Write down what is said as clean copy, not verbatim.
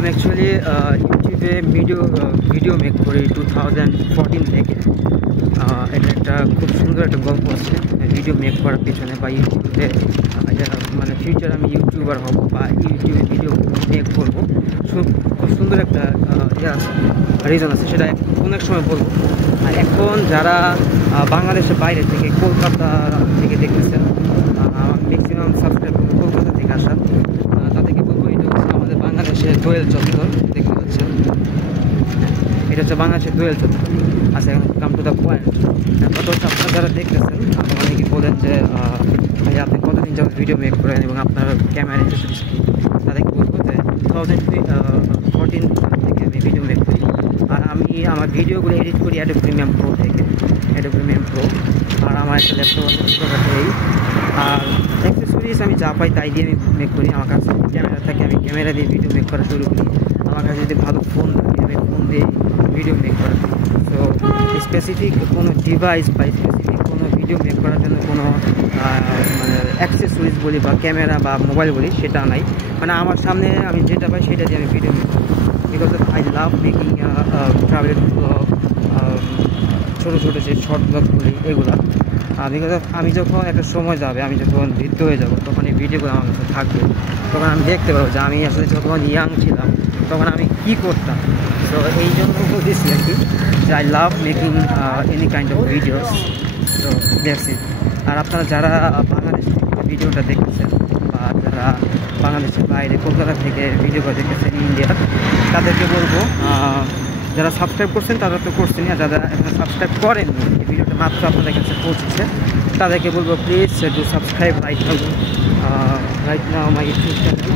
আমি অ্যাকচুয়ালি ইউটিউবে video make করি 2014 থেকে। এটা একটা খুব সুন্দর একটা গল্প আছে ভিডিও মেক করার পিছনে, বা ইউটিউবে মানে ফিউচার আমি ইউটিউবার হব বা ইউটিউবে ভিডিও মেক করবো। খুব সুন্দর একটা রিজন আছে, সেটা কোনো এক সময় বলবো। আর এখন যারা বাংলাদেশের বাইরে থেকে কলকাতা থেকে দেখতেছেন, ম্যাক্সিমাম সাবস্ক্রাইব কলকাতা থেকে আসা, তাদেরকে বলবো এটা হচ্ছে আমাদের বাংলাদেশের দোয়েল চত্বর। দেখতে পাচ্ছেন এটা হচ্ছে বাংলাদেশের দোয়েল চত্বর। আচ্ছা, কাম টু দ্য পয়েন্ট। কত হচ্ছে আপনারা যারা দেখতেছেন, আপনারা অনেকেই বলেন যে আপনি কতদিন যাবত ভিডিও মেক করেন এবং আপনার ক্যামেরা এক্সেসরিজ কি, তাদেরকে বলবো যে 2014 থেকে আমি ভিডিও মেক করি। আর আমি আমার ভিডিওগুলো এডিট করি অ্যাডোব প্রিমিয়াম প্রো থেকে, অ্যাডোব প্রিমিয়াম প্রো। আর আমার একটা ল্যাপটপ আছে এই। আর অ্যাক্সেসরিজ আমি যা পাই তাই দিয়ে আমি মেক করি। আমার কাছে ক্যামেরা থাকে, আমি ক্যামেরা দিয়ে ভিডিও মেক করা শুরু করি। আমার কাছে যদি ভালো ফোন থাকে, আমি ফোন দিয়ে ভিডিও মেক করা করি। সো স্পেসিফিক কোনো ডিভাইস বা স্পেসিফিক কোনো ভিডিও মেক করার জন্য কোনো মানে অ্যাক্সেসরিজ বলি বা ক্যামেরা বা মোবাইল বলি সেটা নাই। মানে আমার সামনে আমি যেটা পাই সেটা দিয়ে আমি ভিডিও মেক করি। Because I love making travel blog, ছোটো ছোটো যে শর্ট ব্লগ বলি এগুলো। বিকজ আমি যখন একটা সময় যাবে, আমি যখন বৃদ্ধ হয়ে যাব, তখন এই ভিডিওগুলো আমার কাছে থাকবে। তখন আমি দেখতে পাবো যে আমি আসলে যখন ইয়াং ছিলাম তখন আমি কী করতাম। তো এই জন্য বলতেছি আর কি যে I love making any kind of videos. তো দ্যাটস ইট। আর আপনারা যারা বাংলাদেশ থেকে ভিডিওটা দেখতেছেন বা যারা বাংলাদেশের বাইরে কলকাতা থেকে ভিডিওটা দেখতেছেন ইন্ডিয়ার, তাদেরকে বলবো যারা সাবস্ক্রাইব করছেন তারা তো করছেন, আর যারা এখন সাবস্ক্রাইব করেননি, এই ভিডিওটা মাত্র আপনাদের কাছে পৌঁছেছে, তাদেরকে বলবো please do subscribe right now my YouTube channel.